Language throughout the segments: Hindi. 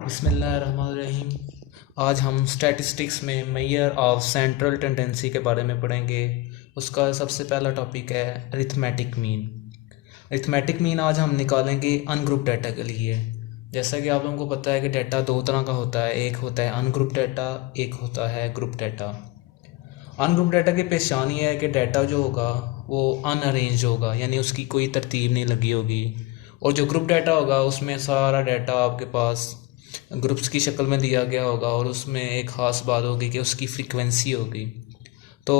बिस्मिल्लाहिर्रहमानिर्रहीम। आज हम स्टैटिस्टिक्स में मेजर ऑफ सेंट्रल टेंडेंसी के बारे में पढ़ेंगे। उसका सबसे पहला टॉपिक है अरिथमेटिक मीन। अरिथमेटिक मीन आज हम निकालेंगे अनग्रुप डाटा के लिए। जैसा कि आप लोगों को पता है कि डाटा दो तरह का होता है, एक होता है अनग्रुप डाटा, एक होता है ग्रुप डाटा। अनग्रुप डाटा की पहचान ये है कि डाटा जो होगा वो अनअरेंज होगा, यानी उसकी कोई तरतीब नहीं लगी होगी। और जो ग्रुप डाटा होगा उसमें सारा डाटा आपके पास ग्रुप्स की शक्ल में दिया गया होगा और उसमें एक ख़ास बात होगी कि उसकी फ्रीक्वेंसी होगी। तो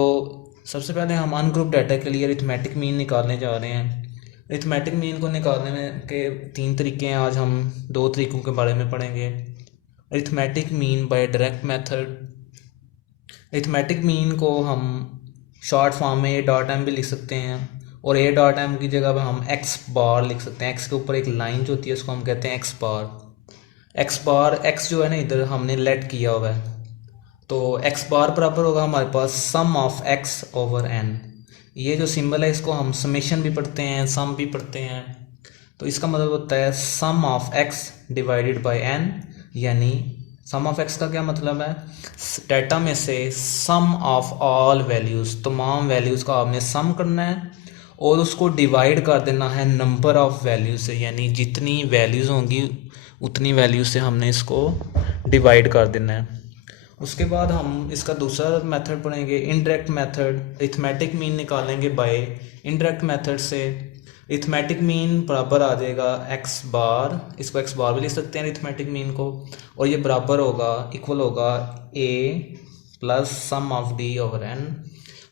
सबसे पहले हम अनग्रुप डाटा के लिए अरिथमेटिक मीन निकालने जा रहे हैं। अरिथमेटिक मीन को निकालने में के तीन तरीके हैं। आज हम दो तरीक़ों के बारे में पढ़ेंगे। Arithmetic mean by direct method. Arithmetic mean को हम शॉर्ट फॉर्म में ए डॉट एम भी लिख सकते हैं, और ए डॉट एम की जगह पर हम एक्स बार लिख सकते हैं। एक्स के ऊपर एक लाइन जो होती है उसको हम कहते हैं एक्स बार। एक्स बार, एक्स जो है ना इधर हमने लेट किया हुआ है, तो एक्स बार बराबर होगा हमारे पास सम ऑफ एक्स ओवर एन। ये जो सिंबल है इसको हम समेशन भी पढ़ते हैं, सम भी पढ़ते हैं। तो इसका मतलब होता है sum of x divided by n, यानी सम ऑफ एक्स का क्या मतलब है, डाटा में से सम ऑफ ऑल वैल्यूज़, तमाम वैल्यूज़ का आपने सम करना है और उसको डिवाइड कर देना है नंबर ऑफ़ वैल्यूज़ से, यानी जितनी वैल्यूज़ होंगी उतनी वैल्यू से हमने इसको डिवाइड कर देना है। उसके बाद हम इसका दूसरा मेथड पढ़ेंगे, इनडायरेक्ट मेथड। अरिथमेटिक मीन निकालेंगे बाय इनडायरेक्ट मेथड से। अरिथमेटिक मीन बराबर आ जाएगा एक्स बार, इसको एक्स बार भी लिख सकते हैं अरिथमेटिक मीन को, और ये बराबर होगा, इक्वल होगा a plus sum of D over n,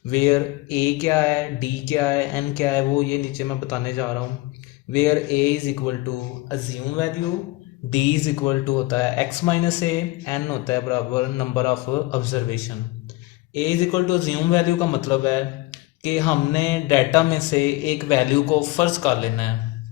where a क्या है, डी क्या है, एन क्या है, वो ये नीचे मैं बताने जा रहा हूँ। Where A is equal to assume value, D is equal to होता है एक्स माइनस ए, एन होता है बराबर number of observation. A is equal to assume value का मतलब है कि हमने डाटा में से एक वैल्यू को फ़र्ज कर लेना है,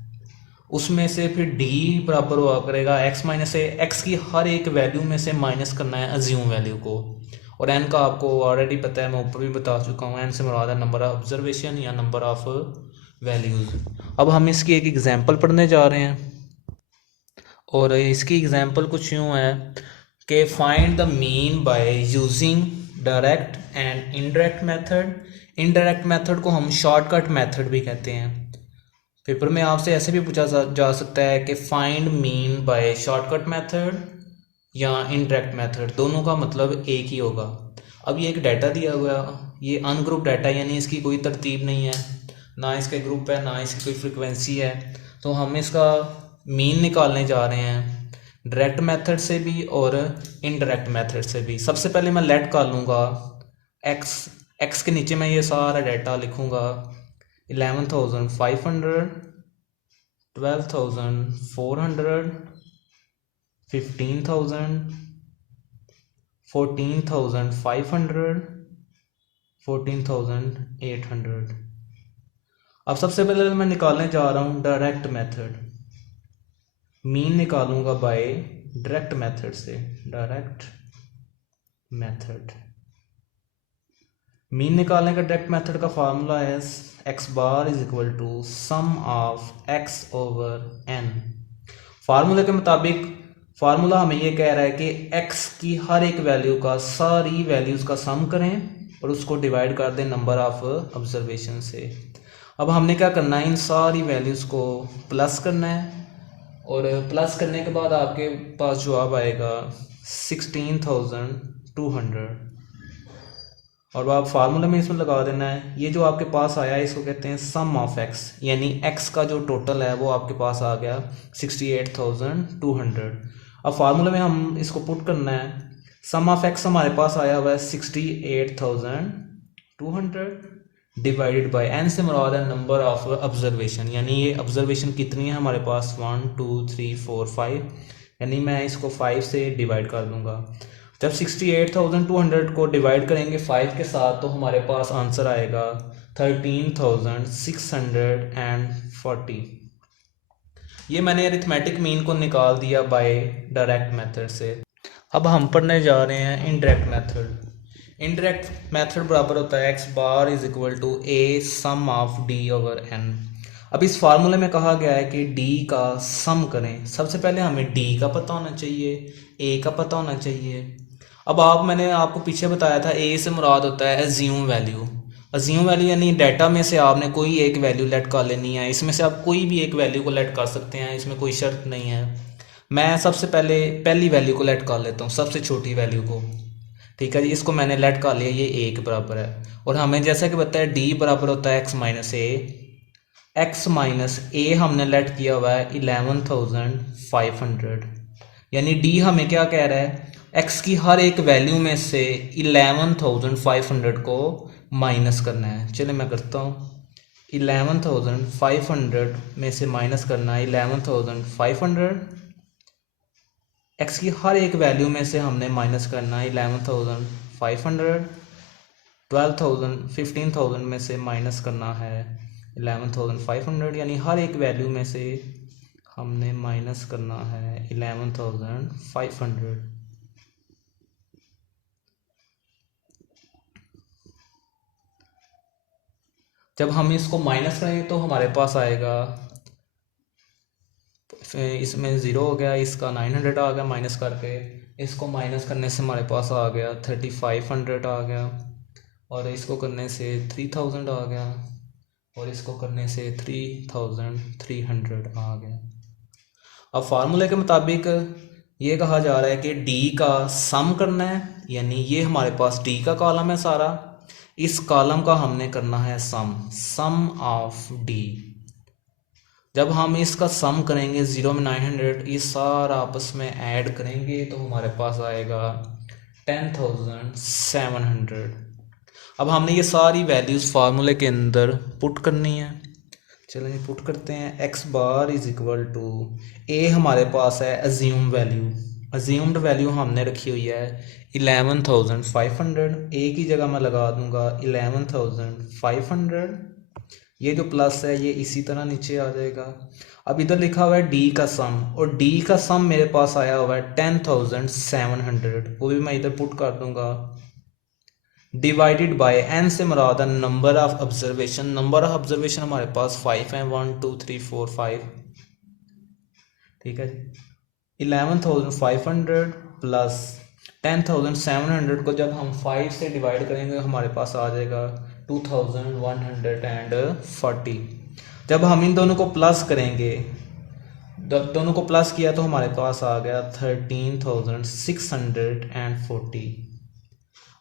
उसमें से फिर डी बराबर हुआ करेगा एक्स माइनस ए, एक्स की हर एक वैल्यू में से माइनस करना है अज्यूम वैल्यू को। और एन का आपको ऑलरेडी पता है, मैं ऊपर भी बता चुका हूँ, एन से मुराद है नंबर ऑफ ऑब्जर्वेशन या नंबर ऑफ वैल्यूज़। अब हम इसकी एक एग्जांपल पढ़ने जा रहे हैं, और इसकी एग्जांपल कुछ यूँ है कि find the mean by using direct and indirect method. Indirect method को हम शॉर्टकट मेथड भी कहते हैं। पेपर में आपसे ऐसे भी पूछा जा सकता है कि find mean by shortcut method या इनडायरेक्ट मेथड, दोनों का मतलब एक ही होगा। अब ये एक डाटा दिया हुआ, ये अनग्रुप डाटा, यानी इसकी कोई तरतीब नहीं है, ना इसके ग्रुप है ना इसकी कोई फ्रिक्वेंसी है। तो हम इसका मीन निकालने जा रहे हैं डायरेक्ट मेथड से भी और इनडायरेक्ट मेथड से भी। सबसे पहले मैं लेट कर लूँगा एक्स, एक्स के नीचे मैं ये सारा डाटा लिखूँगा, 11,500, 12,400, 15,000, 14,500, 14,800। अब सबसे पहले मैं निकालने जा रहा हूँ डायरेक्ट मेथड। मीन निकालूंगा बाय डायरेक्ट मेथड से। डायरेक्ट मेथड, मीन निकालने का डायरेक्ट मेथड का फार्मूला है X bar is equal to sum of X over N. फार्मूले के मुताबिक फार्मूला हमें ये कह रहा है कि एक्स की हर एक वैल्यू का, सारी वैल्यूज़ का सम करें और उसको डिवाइड कर दें नंबर ऑफ ऑब्जर्वेशन से। अब हमने क्या करना है, इन सारी वैल्यूज़ को प्लस करना है, और प्लस करने के बाद आपके पास जवाब आएगा 16,200, और आप फार्मूला में इसमें लगा देना है। ये जो आपके पास आया है इसको कहते हैं सम ऑफ एक्स, यानी एक्स का जो टोटल है वो आपके पास आ गया 68,200। अब फार्मूला में हम इसको पुट करना है, सम ऑफ एक्स हमारे पास आया हुआ है 68,200 डिवाइडेड बाय एन से मुराद है नंबर ऑफ ऑब्जर्वेशन, यानी ये ऑब्जर्वेशन कितनी है हमारे पास 1 2 3 4 5, यानी मैं इसको 5 से डिवाइड कर दूंगा। जब 68,200 को डिवाइड करेंगे 5 के साथ तो हमारे पास आंसर आएगा 13,640। ये मैंने अरिथमेटिक मीन को निकाल दिया बाय डायरेक्ट मेथड से। अब हम पढ़ने जा रहे हैं इनडायरेक्ट मेथड। इनडायरेक्ट मेथड बराबर होता है X bar is equal to A sum of D over N. अब इस फार्मूले में कहा गया है कि डी का सम करें। सबसे पहले हमें डी का पता होना चाहिए, ए का पता होना चाहिए। अब मैंने आपको पीछे बताया था ए से मुराद होता है अज्यूम वैल्यू। अज्यूम वैल्यू यानी डाटा में से आपने कोई एक वैल्यू लेट कर लेनी है। इसमें से आप कोई भी एक वैल्यू को लेट कर सकते हैं, इसमें कोई शर्त नहीं है। मैं सबसे पहले पहली वैल्यू को लेट कर लेता हूँ, सबसे छोटी वैल्यू को। ठीक है जी, इसको मैंने लेट कर लिया, ये ए के बराबर है। और हमें जैसा कि बताया डी बराबर होता है एक्स माइनस ए। एक्स माइनस ए हमने लेट किया हुआ है 11,500, यानी डी हमें क्या कह रहा है, एक्स की हर एक वैल्यू में से 11,500 को माइनस करना है। चलिए मैं करता हूँ। 11,500 में से माइनस करना है 11,500। एक्स की हर एक वैल्यू में से हमने माइनस करना है 11,500। 12,000 15,000 में से माइनस करना है 11,500, यानी हर एक वैल्यू में से हमने माइनस करना है 11,500। जब हम इसको माइनस करेंगे तो हमारे पास आएगा, इसमें ज़ीरो हो गया, इसका 900 आ गया माइनस करके। इसको माइनस करने से हमारे पास आ गया 3,500 आ गया, और इसको करने से 3,000 आ गया, और इसको करने से 3,300 आ गया। अब फार्मूले के मुताबिक ये कहा जा रहा है कि डी का सम करना है, यानी ये हमारे पास डी का कॉलम है सारा, इस कॉलम का हमने करना है सम ऑफ डी। जब हम इसका सम करेंगे 0 में 900, ये सारा आपस में ऐड करेंगे तो हमारे पास आएगा 10,700। अब हमने ये सारी वैल्यूज़ फार्मूले के अंदर पुट करनी है। चलिए पुट करते हैं। X bar is equal to, a हमारे पास है अज्यूम वैल्यू, अज्यूम्ड वैल्यू हमने रखी हुई है 11,500। ए की जगह मैं लगा दूंगा 11,500। ये जो प्लस है ये इसी तरह नीचे आ जाएगा। अब इधर लिखा हुआ है डी का सम, और डी का सम मेरे पास आया हुआ है 10,700, वो भी मैं इधर पुट कर दूंगा। डिवाइडेड बाय एन से मुराद है number of observation. Number of observation हमारे पास 5 है, 1 2 3 4 5। ठीक है जी। 11,500 प्लस 10,700 को जब हम 5 से डिवाइड करेंगे हमारे पास आ जाएगा 2,140। जब हम इन दोनों को प्लस करेंगे, दोनों को प्लस किया तो हमारे पास आ गया 13,640।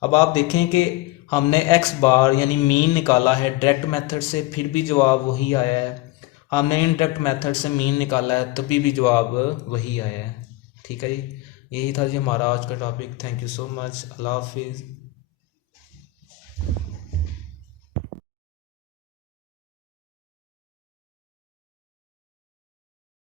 अब आप देखें कि हमने एक्स बार यानी मीन निकाला है डायरेक्ट मेथड से, फिर भी जवाब वही आया है। हमने इनडायरेक्ट मेथड से मीन निकाला है तभी भी जवाब वही आया है। ठीक है जी, यही था जी हमारा आज का topic. Thank you so much. अल्लाह हाफिज़।